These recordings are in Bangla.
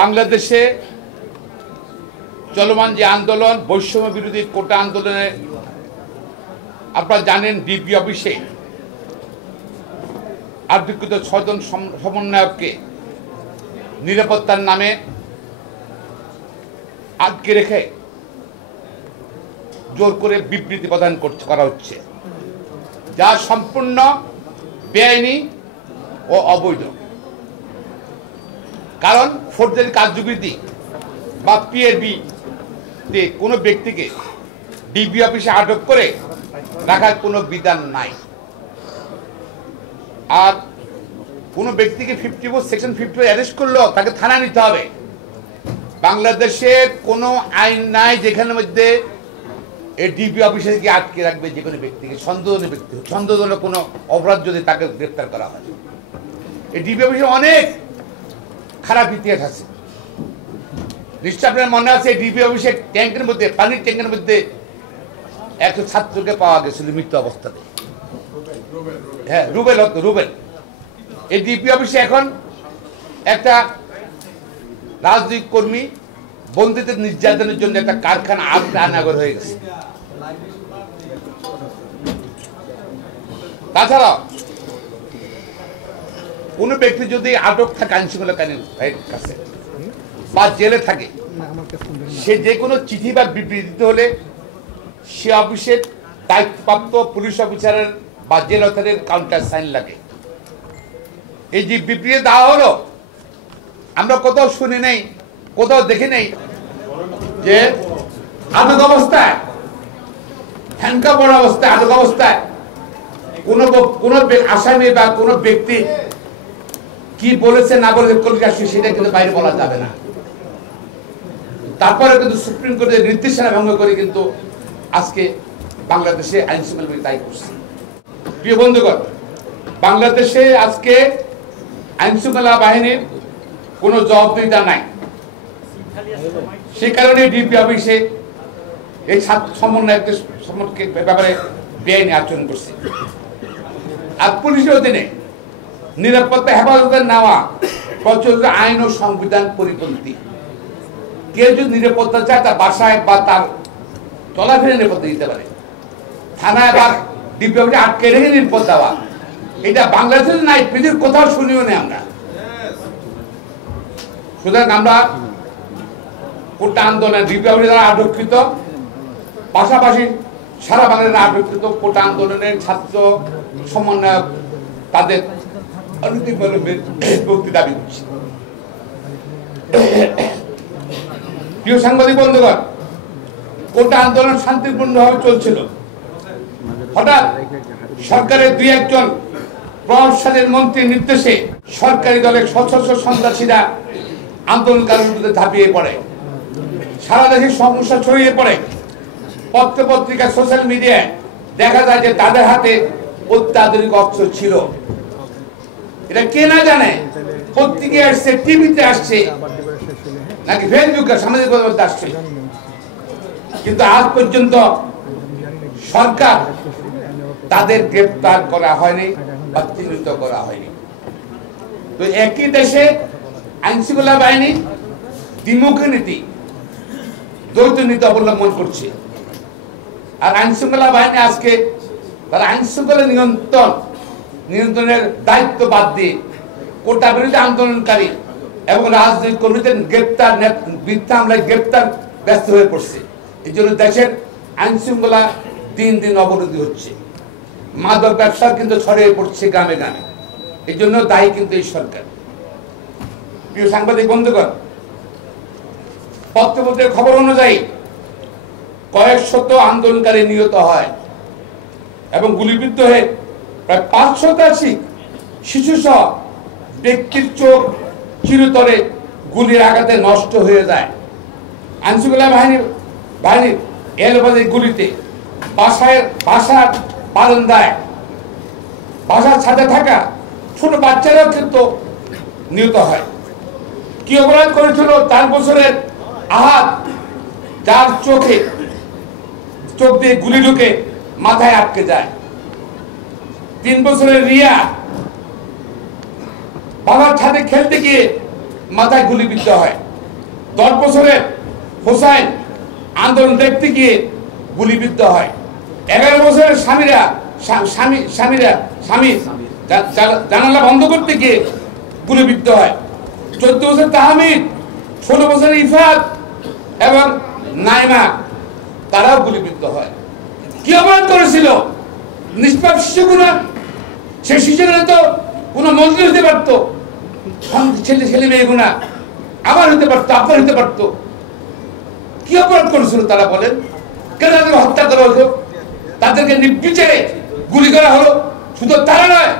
বাংলাদেশে চলমান যে আন্দোলন, বৈষম্য বিরোধী কোটা আন্দোলনে আপনারা জানেন ডিবি অফিসে আটককৃত 6 জন সমন্বয়ককে নিরাপত্তার নামে আটকে রেখে জোর করে বিবৃতি প্রদান করা হচ্ছে, যা সম্পূর্ণ বেআইনি ও অবৈধ। কারণ ফৌজদারি কার্যবিধি বা পিএবি তে কোনো ব্যক্তিকে ডিবি অফিসে আটক করে রাখার কোনো বিধান নাই। আর কোনো ব্যক্তিকে 54 সেকশন 54 অ্যারেস্ট করলেও তাকে থানা নিতে হবে। বাংলাদেশের কোনো আইন নাই যেখানের মধ্যে এই ডিবি অফিসে গিয়ে আটকে রাখবে যে কোনো ব্যক্তিকে, সন্দেহজনক কোনো অপরাধ যদি তাকে গ্রেফতার করা হয়। এই ডিবি অফিসে অনেক খারাপ ইতিহাস আছে। নিশ্চয় আপনার মনে আছে ডিবি অফিসের ট্যাঙ্কের মধ্যে, পানির ট্যাঙ্কের মধ্যে একটা ছাত্রকে পাওয়া গেছিল মৃত অবস্থাতে। হ্যাঁ, রুবেল। এই ডিবি অফিসে এখন একটা রাজনৈতিক কর্মী বন্দীদের নির্যাতনের জন্য একটা কারখানা আনাগর হয়ে গেছে। তাছাড়া কোন ব্যক্তি যদি আটক থাকে আইনশৃঙ্খলা কাছে বা জেলে থাকে, সে যে কোনো চিঠি বা বিবৃতি দিতে হলে সে অফিসের দায়িত্বপ্রাপ্ত পুলিশ অফিসারের বা জেল অফিসারের কাউন্টার সাইন লাগে। এই যে বিবৃতি দেওয়া হলো, আমরা কোথাও শুনি নেই, কোথাও দেখি নেই যে আটক অবস্থায়, হ্যান্ডকাপ অবস্থায়, আটক অবস্থায় কোন আসামি বা কোন ব্যক্তি কি বলেছে না বলেছে সেটা কিন্তু বাইরে বলা যাবে না। তারপরে কিন্তু সুপ্রিম কোর্টের নির্দেশনা ভঙ্গ করে কিন্তু আজকে বাংলাদেশে আইন শৃঙ্খলা তাই করছে। প্রিয় বন্ধুগণ, বাংলাদেশে আজকে আইন শৃঙ্খলা বাহিনীর কোনো জবাবদিহিতা নাই। সে কারণে ডিবি অফিসে এই সমন্বয়কের ব্যাপারে বেআইনি আচরণ করছে। আর পুলিশের অধীনে নিরাপত্তা হেফাজতে নেওয়া প্রচলিত আইন ও সংবিধান পরিপন্থী। কেউ যদি নিরাপত্তা চায় তার বাসায় বা তার চলাফেরা নিরাপত্তা দিতে পারে। থানায় বা ডিবি অফিসে আটকে রেখে নিরাপত্তা দেওয়া, এটা বাংলাদেশে নাই, পৃথিবীর কোথাও শুনিও নেই আমরা। সুতরাং আমরা কোটা আন্দোলনের ডিবি অফিসে যারা আটককৃত, পাশাপাশি সারা বাংলাদেশে আটককৃত কোটা আন্দোলনের ছাত্র সমন্বয়ক তাদের মুক্তি দাবি করছি। প্রিয় সাংবাদিক বন্ধুগণ, কোটা আন্দোলন শান্তিপূর্ণভাবে চলছিল। হঠাৎ সরকারের 2-1 প্রভাবশালী মন্ত্রীর নির্দেশে সরকারি দলের সশস্ত্র সন্ত্রাসীরা আন্দোলনকারীর বিরুদ্ধে ঝাঁপিয়ে পড়ে। সারা দেশে সমস্যা ছড়িয়ে পড়ে। পত্র পত্রিকা, সোশ্যাল মিডিয়ায় দেখা যায় যে তাদের হাতে অত্যাধুনিক অস্ত্র ছিল। এটা কে না জানে? পত্রিকায় আসছে, টিভিতে আসছে, নাকি ফেসবুকে সামাজিক যোগাযোগ আসছে, কিন্তু আজ পর্যন্ত সরকার তাদের গ্রেফতার করা হয়নি বা চিহ্নিত করা হয়নি। তো একই দেশে আইন শৃঙ্খলা বাহিনী দ্বিমুখী নীতি, দ্বৈত নীতি অবলম্বন করছে। আর আইন শৃঙ্খলা বাহিনী আজকে তারা আইন শৃঙ্খলা নিয়ন্ত্রণের দায়িত্ব বাদ দিয়ে কোটা বিরোধী আন্দোলনকারী এবং রাজনৈতিক কর্মীদের গ্রেপ্তার, মিথ্যা হামলায় গ্রেপ্তার ব্যস্ত হয়ে পড়ছে। এই জন্য দেশের আইন শৃঙ্খলা দিন দিন অবনতি হচ্ছে। মাদক ব্যবসা কিন্তু ছড়িয়ে পড়ছে গ্রামে গ্রামে। এই জন্য দায়ী কিন্তু এই সরকার। প্রিয় সাংবাদিক বন্ধুগণ, পত্রপত্রের খবর অনুযায়ী কয়েক শত আন্দোলনকারী নিহত হয় এবং গুলিবিদ্ধ হয়ে প্রায় 580 শিশু সহ ব্যক্তির চোখ চিরতরে গুলির আঘাতে নষ্ট হয়ে যায়। আইনশৃঙ্খলা বাহিনীর এলবাদের গুলিতে বাসার বারান্দায়, বাসার ছাদে থাকা ছোট বাচ্চারাও কিন্তু নিহত হয়। কি অপরাধ করেছিল? 4 বছরের আহাত, যার চোখ দিয়ে গুলি ঢুকে মাথায় আটকে যায়। 3 বছরের রিয়া বাবার ছাদে খেলতে গিয়ে মাথায় গুলিবিদ্ধ হয়। 10 বছরের হোসাইন আন্দোলন দেখতে গিয়ে গুলিবিদ্ধ হয়। 11 বছরের স্বামী জানালা বন্ধ করতে গিয়ে গুলিবিদ্ধ হয়। 14 বছর তাহমিদ, 16 বছরের ইফাত এবং নাইমা তারাও গুলিবিদ্ধ হয়। কি অপরাধ করেছিল? নিষ্পাপ শিশুগুলো, সে শিশুগুলো তো কোনো মন্ত্রী হতে পারত, ছেলে মেয়েগুনা আবার হতে পারতো, আপনার হতে পারতো। কি অপরাধ করেছিল তারা বলেন? কেন তাদেরকে হত্যা করা হলো? তাদেরকে নির্বিচারে গুলি করা হলো। শুধু তারা নয়,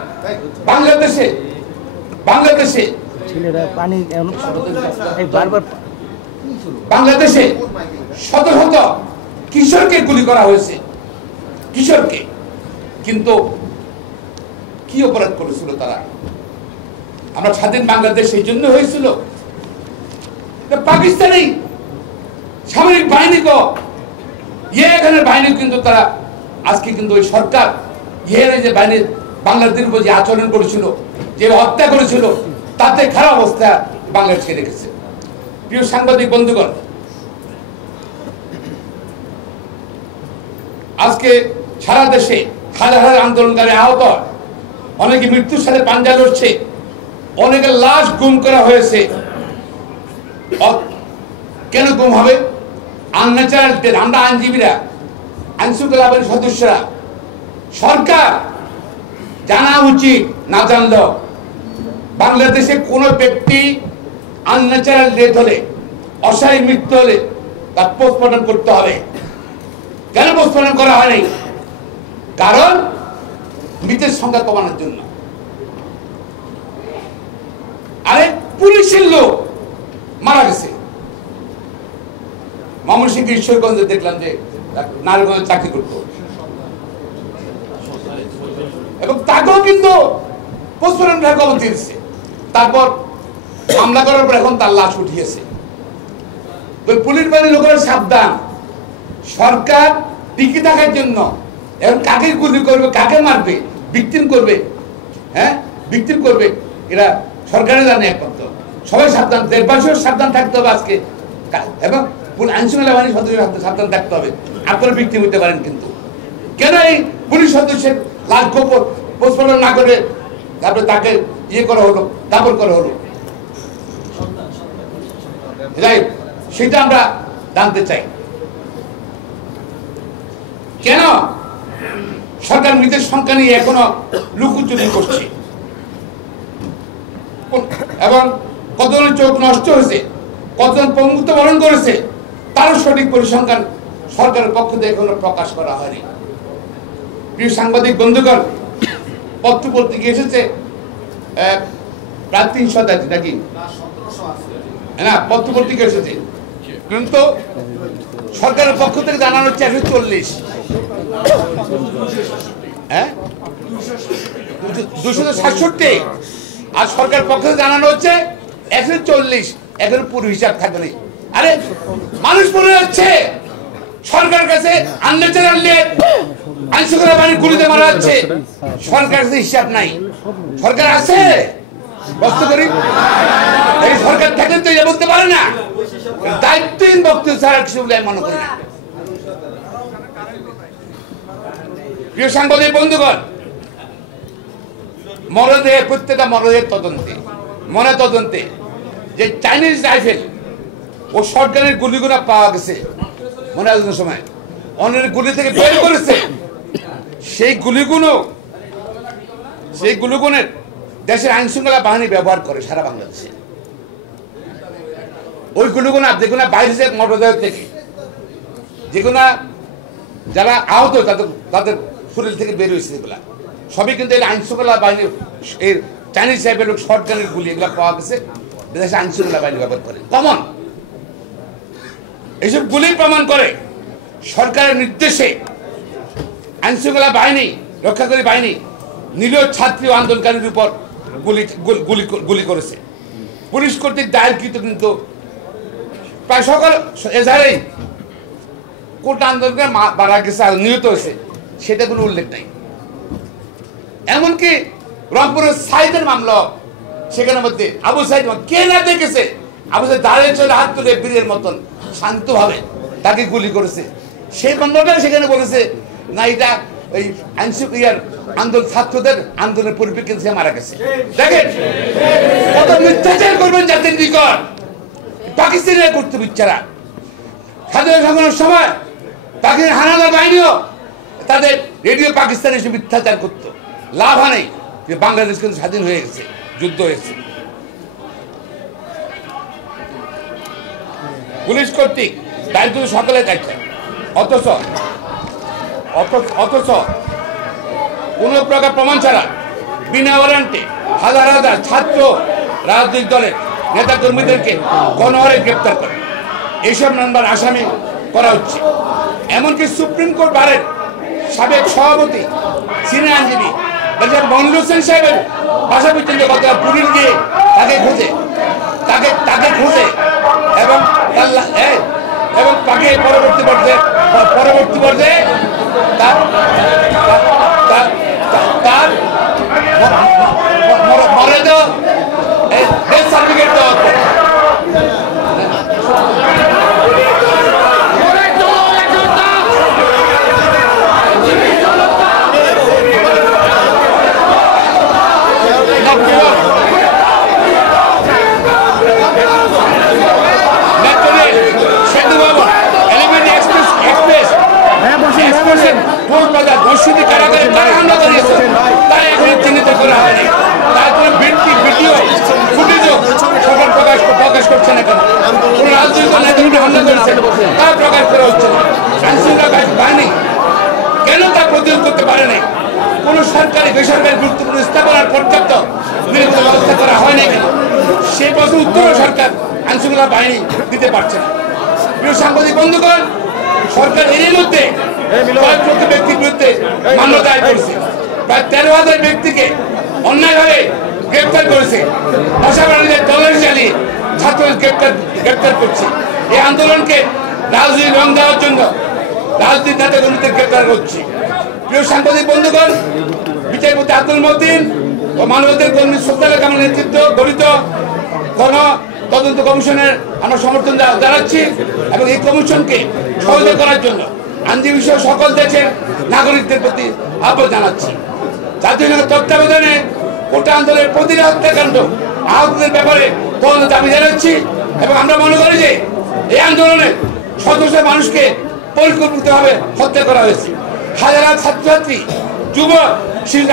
বাংলাদেশে শত শত কিশোরকে গুলি করা হয়েছে, কিশোরকে। কিন্তু কি অপরাধ করেছিল তারা? আমরা স্বাধীন বাংলাদেশ এই জন্য হয়েছিল। পাকিস্তানি সামরিক বাহিনী এখানের বাহিনী কিন্তু তারা আজকে কিন্তু ওই সরকার যে বাহিনী বাংলাদেশের উপর যে আচরণ করেছিল, যে হত্যা করেছিল, তাতে খারাপ অবস্থা বাংলাদেশকে রেখেছে। প্রিয় সাংবাদিক বন্ধুগণ, আজকে সারা দেশে হাজার হাজার আন্দোলনকারী আহত, অনেকে মৃত্যুর সাথে পাঞ্জা লড়ছে, অনেকের লাশ গুম করা হয়েছে। কেন গুম হবে? Unnatural death. আমরা আইনজীবীরা, আইনশৃঙ্খলা বাহিনীর সদস্যরা, সরকার জানা উচিত, না জানলেও বাংলাদেশে কোন ব্যক্তি আনন্যাচারাল ডেথ হলে, অস্বাভাবিক মৃত্যু হলে তার পোস্টমর্টম করতে হবে। কেন পোস্টমর্টম করা হয়নি? কারণ মৃতের সংখ্যা কমানোর জন্য। আরে পুলিশের লোক মারা গেছে। ময়মনসিংহ ঈশ্বরগঞ্জে দেখলাম যে নারায়ণগঞ্জে চাকরি করতো, এবং তাকেও কিন্তু পোস্টমর্টম কমন দিয়েছে। তারপর হামলা করার পর এখন তার লাশ উঠিয়েছে। পুলিশ বাহিনীর লোকেরা সাবধান, সরকার টিকে থাকার জন্য এখন কাকে গুলি করবে, কাকে মারবে, ভিকটিম করবে, ভিকটিম করবে, এরা সরকারে জানে একমাত্র। সবাই সাবধান, দেশবাসীও সাবধান থাকতে হবে আজকে, এবং আইনশৃঙ্খলা বাহিনীর সদস্য সাবধান থাকতে হবে। আপনারা ভিকটিম হতে পারেন, কিন্তু কেন এই পুলিশ সদস্যের লাশ পোস্টমর্টম না করে তারপরে তাকে করা হলো, দাফন করা হলো? সেটা আমরা জানতে চাই। কেন সরকার মৃতের সংখ্যা নিয়ে এখনো লুকোচুরি করছে, এবং কতজনের চোখ নষ্ট হয়েছে, কতজন পঙ্গুত্ব বরণ করেছে, তারও সঠিক পরিসংখ্যান সরকারের পক্ষ থেকে এখনো প্রকাশ করা হয়নি। প্রিয় সাংবাদিক বন্ধুগণ, পত্র পত্রিকা এসেছে প্রায় 300 নাকি না, পত্র পত্রিকা এসেছে, কিন্তু সরকারের পক্ষ থেকে জানানো হচ্ছে 140, 267, আর সরকারের পক্ষ থেকে জানানো হচ্ছে 140। এখন পুরো হিসাব থাকবে। আরে মানুষ মনে যাচ্ছে, সরকার কাছে আনন্যাচারাল ডেথ, আইনশৃঙ্খলা বাহিনীর গুলিতে মারা যাচ্ছে, সরকার কাছে হিসাব নাই। সরকার আছে বস্তু করি, এই সরকার থাকলে তো এটা বলতে পারে না। দায়িত্বহীন বক্তব্য ছাড়া কিছু বলে মনে করি না। প্রিয় সাংবাদিক বন্ধুগণ, মরদেহ, প্রত্যেকটা মরদেহের তদন্তে যে চাইনিজ রাইফেল ও সরকারের গুলিগুলো পাওয়া গেছে, মনে আছে সময় অনেক গুলি থেকে বের করেছে, সেই গুলিগুনের দেশের আইনশৃঙ্খলা বাহিনী ব্যবহার করে সারা বাংলাদেশে। ওই গুলিগুনা যেগুলো বাইরে যে মরদেহ থেকে, যেগুলা যারা আহত তাদের শরীর থেকে বের হয়েছে, এগুলা সবই কিন্তু আইনশৃঙ্খলা বাহিনীর এর চাইনিজ সাহেবের লোক শর্টগানের গুলি এগুলো পাওয়া গেছে, দেশে আইনশৃঙ্খলা বাহিনী ব্যবহার করে কমন। এইসব গুলি প্রমাণ করে সরকারের নির্দেশে আইনশৃঙ্খলা বাহিনী, রক্ষাকারী বাহিনী নিরীহ ছাত্রী ও আন্দোলনকারীর উপর গুলি করেছে। পুলিশ কর্তৃক দায়েরকৃত কিন্তু প্রায় সকল এজাহারেই কোটা আন্দোলনকারী মারা গেছে, নিহত হয়েছে, সেটা কোনো উল্লেখ নাই। এমনকি রংপুরের সাইদের মামলা সেখানে মধ্যে আবু সাইদ কে না দেখেছে আবু সাইদ দাঁড়িয়ে চলে হাত তুলে বীরের মতন শান্তভাবে তাকে গুলি করেছে। সেই বন্ধটা সেখানে বলেছে না এটা ওই আইনশৃঙ্খলার আন্দোলন ছাত্রদের আন্দোলনের পরিপ্রেক্ষিতে মারা গেছে। দেখেন কত মিথ্যাচার করবেন জাতির নিকট। পাকিস্তানিরা করতে বিচ্ছারা স্বাধীনতা সংগ্রামের সময় পাকিস্তান হানাদার বাহিনীও তাদের রেডিও পাকিস্তানে এসে মিথ্যাচার করতো, লাভ নেই যে বাংলাদেশ কিন্তু স্বাধীন হয়ে গেছে, যুদ্ধ হয়েছে। পুলিশ কর্তৃক দায়িত্ব সকলে দায়িত্ব, অথচ কোন প্রকার প্রমাণ ছাড়া বিনা ওয়ারেন্টে হাজার হাজার ছাত্র রাজনৈতিক দলের নেতা কর্মীদেরকে গণহারে গ্রেপ্তার করে এইসব নাম্বার আসামি করা হচ্ছে। এমনকি সুপ্রিম কোর্ট বারের সাবেক সভাপতি সিনিয়র আইনজীবী মনির হোসেন সাহেবের বাসা পর্যন্ত গতকাল পুলিশ গিয়ে তাকে খোঁজে এবং তাকে পরবর্তী পর্যায়ে তার মর্যাদা ডেথ সার্টিফিকেট দেওয়া হবে। প্রকাশ করছে না কেন? কোন রাজনৈতিক নেতা হামলা করেছে তা প্রকাশ করা হচ্ছে না। আইনশৃঙ্খলা বাহিনী কেন তা প্রতিরোধ করতে পারে নাই? কোন সরকারি বেসরকারি গুরুত্বপূর্ণ স্থাপনার পর্যাপ্ত নিরাপত্তা ব্যবস্থা করা হয় নাই কেন? সেই প্রশ্ন উত্তর সরকার আইনশৃঙ্খলা বাহিনী দিতে পারছে না। প্রিয় সাংবাদিক বন্ধুগণ, সরকার এরই মধ্যে কয়েক লক্ষ ব্যক্তির বিরুদ্ধে মামলা দায়ের করেছে। প্রায় 13,000 ব্যক্তিকে অন্যায়ভাবে গ্রেপ্তার করেছে। ভাষাবাণীদের দলের চালিয়ে ছাত্রদের গ্রেপ্তার করছে। এই আন্দোলনকে রাজনৈতিক রং দেওয়ার জন্য রাজনৈতিক নেতা কর্মীদের গ্রেপ্তার করছে। প্রিয় সাংবাদিক বন্ধুগণ, বিচারপতি আব্দুল মতিন ও মানবাধিকার কর্মী সুলতানা কামাল নেতৃত্ব গঠিত গণ তদন্ত কমিশনের আমরা সমর্থন জানাচ্ছি এবং এই কমিশনকে সহযোগিতা করার জন্য আইনজীবী সহ সকল দেশের নাগরিকদের প্রতি আহ্বান জানাচ্ছি। জাতীয় তত্ত্বাবধানে কোটা আন্দোলনের প্রতিটা হত্যাকাণ্ড আহতদের ব্যাপারে তদন্ত দাবি জানাচ্ছি এবং আমরা মনে করি যে এই আন্দোলনে শত শত মানুষকে পরিকল্পিতভাবে হত্যা করা হয়েছে। হাজার হাজার ছাত্রছাত্রী যুবক শিশু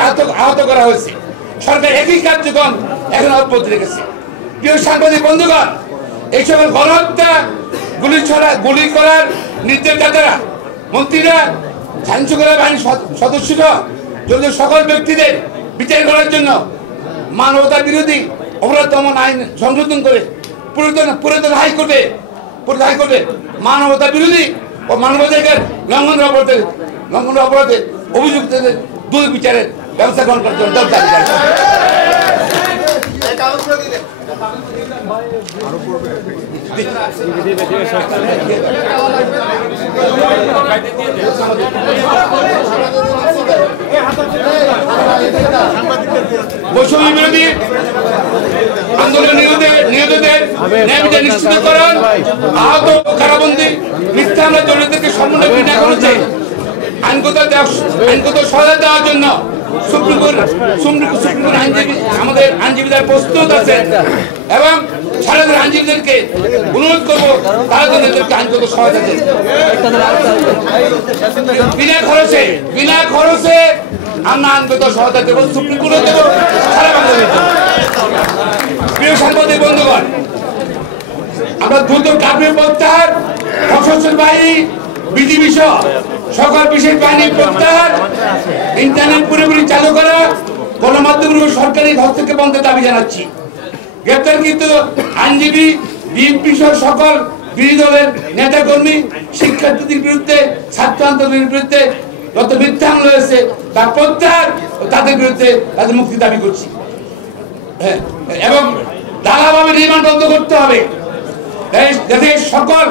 আহত করা হয়েছে। সরকার একই কার্যক্রম এখন অব্যাহত রেখেছে। প্রিয় সাংবাদিক বন্ধুগণ, এই সকল গণহত্যা গুলি করার নির্দেশদাতারা, মন্ত্রীরা, আইনশৃঙ্খলা বাহিনীর সদস্যরা যদি সকল ব্যক্তিদের বিচার করার জন্য মানবতা বিরোধী অপরাধ দমন আইন সংশোধন করে পুরাতন হাইকোর্টে মানবতা বিরোধী ও মানবাধিকার লঙ্ঘনের অপরাধে অভিযুক্তদের দুই বিচারের ব্যবস্থা গ্রহণ করার জন্য দাবি জানাচ্ছি। বৈষম্য বিরোধী আন্দোলন নিহতদের ন্যায় বিচার নিশ্চিতকরণ, আহত কারাবন্দী মিথ্যা হামলা জড়িতদেরকে সম্পূর্ণ ঘৃণা করেছে। আইনগত সহায়তা দেওয়ার জন্য সুপ্রিম কোর্ট আমাদের আইনজীবীদের প্রস্তুত আছে এবং সাধারণ আইনজীবীদেরকে অনুরোধ করবো তারা যেন এদেরকে আইনগত সহায়তা দেন। বিনা খরচে আমরা আইনগত সহায়তা দেবো, সুপ্রিম কোর্টে দেবো, সারা বাংলাদেশ। প্রিয় সাংবাদিক বন্ধুগণ, আমরা দ্রুত কার্যকর প্রত্যাহার, সশস্ত্র বাহিনী, বিজিবি সহ সকল বিশেষ বাহিনী প্রত্যাহার, ইন্টারনেট পুরোপুরি চালু করা, গণমাধ্যমগুলো সরকারি হস্তক্ষেপ বন্ধের দাবি জানাচ্ছি। গ্রেপ্তারকৃত আইনজীবী, বিএনপি সহ সকল বিরোধী দলের নেতা কর্মী, শিক্ষার্থীদের বিরুদ্ধে, ছাত্র আন্দোলনের বিরুদ্ধে যত মিথ্যা হামলা হয়েছে তা প্রত্যাহার ও তাদের বিরুদ্ধে তাদের মুক্তি দাবি করছি এবং দালাভাবে নির্মাণ বন্ধ করতে হবে। দেশের সকল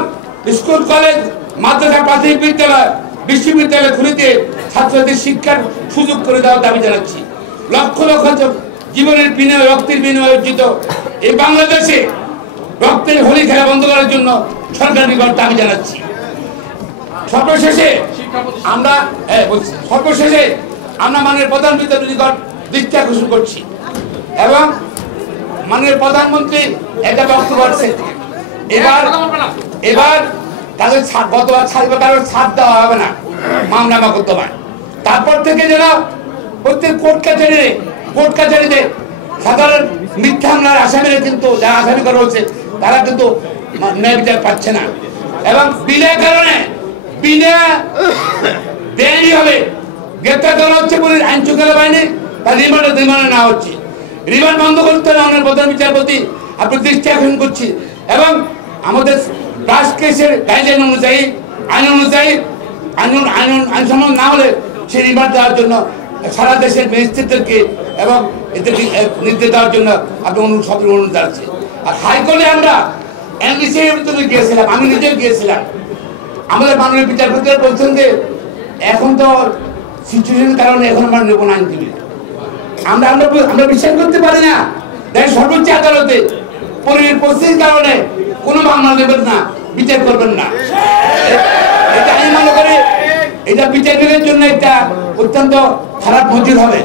স্কুল, কলেজ, মাদ্রাসা, প্রাথমিক বিদ্যালয়, বিশ্ববিদ্যালয় খুলিতে ছাত্রদের শিক্ষার সুযোগ করে দেওয়ার দাবি জানাচ্ছি। লক্ষ লক্ষ জীবনের বিনিময়ে রক্তের বিনিময়ে অর্জিত এই বাংলাদেশে রক্তের হোলি খেলা বন্ধ করার জন্য সরকার নিকট দাবি জানাচ্ছি। সর্বশেষে আমরা মাননীয় প্রধান বিচারপতির নিকট দৃষ্টি আকর্ষণ করছি এবং মাননীয় প্রধানমন্ত্রী একটা বক্তব্য আছে, এবার তাদের গতবার ছাড়বে, কারোর ছাড় দেওয়া হবে না মামলা মোকদ্দমায়। তারপর থেকে যেন প্রত্যেক কোর্ট কাছারিতে সাধারণ মিথ্যা হামলার আসামিরা কিন্তু যারা আসামি করা হচ্ছে তারা কিন্তু ন্যায় বিচার পাচ্ছে না এবং বিনা কারণে বেআইনি হবে গ্রেপ্তার করা হচ্ছে পুলিশ আইন শৃঙ্খলা বাহিনী, তার রিমান্ডে না হচ্ছে। রিমান্ড বন্ধ করতে হবে আমাদের প্রধান বিচারপতি, আপনি দৃষ্টি আকর্ষণ করছি এবং আমাদের ব্রাশ কেসের গাইডলাইন অনুযায়ী আইন সম্মান না হলে সেই রিমান্ড দেওয়ার জন্য সারা দেশের ম্যাজিস্ট্রেটদেরকে এবং এদেরকে নির্দেশ দেওয়ার জন্য আপনি অনুরোধ জানাচ্ছি। আর হাইকোর্টে আমরা এনবিসি গিয়েছিলাম, আমি নিজেও গিয়েছিলাম। আমাদের মাননীয় বিচারপতিরা বলছেন যে এখন তো সিচুয়েশনের কারণে এখন আমরা নেব না আইনজীবী, আমরা বিশ্বাস করতে পারি না। দেখেন সর্বোচ্চ আদালতে পরিস্থিতির কারণে কোনো মামলা নেবেন না, বিচার করবেন না। এটা আমি মনে করি এটা বিচারকের জন্য একটা অত্যন্ত খারাপ নজির হবে।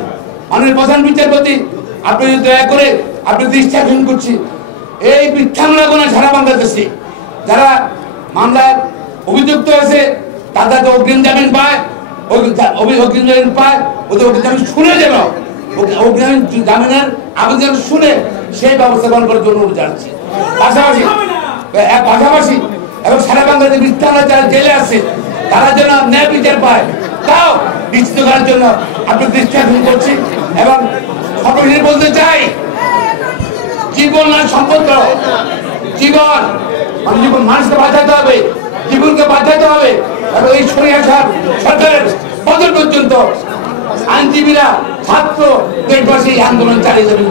মাননীয় প্রধান বিচারপতি, আপনি দয়া করে আপনি দৃষ্টি আকর্ষণ করছি, এই মিথ্যামূলক সারা বাংলাদেশে যারা মামলায় অভিযুক্ত হয়েছে তাদের অগ্রিম জামিন পায়, অগ্রিম জামিন পায়, ওদের অগ্রিম জামিন শুনে যেন অগ্রিম জামিনের আবেদন শুনে সেই ব্যবস্থা গ্রহণ করার জন্য অনুরোধ জানাচ্ছি। পাশাপাশি এবং সারা বাংলাদেশে মিথ্যামূলক যারা জেলে আছে তারা যেন ন্যায় বিচার পায় তাও নিশ্চিত করার জন্য আপনি দৃষ্টি আকর্ষণ করছি এবং সর্বশেষ বলতে চাই, জীবন না সম্পদ, জীবন মানুষকে বাঁচাতে হবে, জীবনকে বাঁচাতে হবে এবং এই সরকারের বদল পর্যন্ত আইনজীবীরা ছাত্র দেশবাসী আন্দোলন চালিয়ে যাবেন।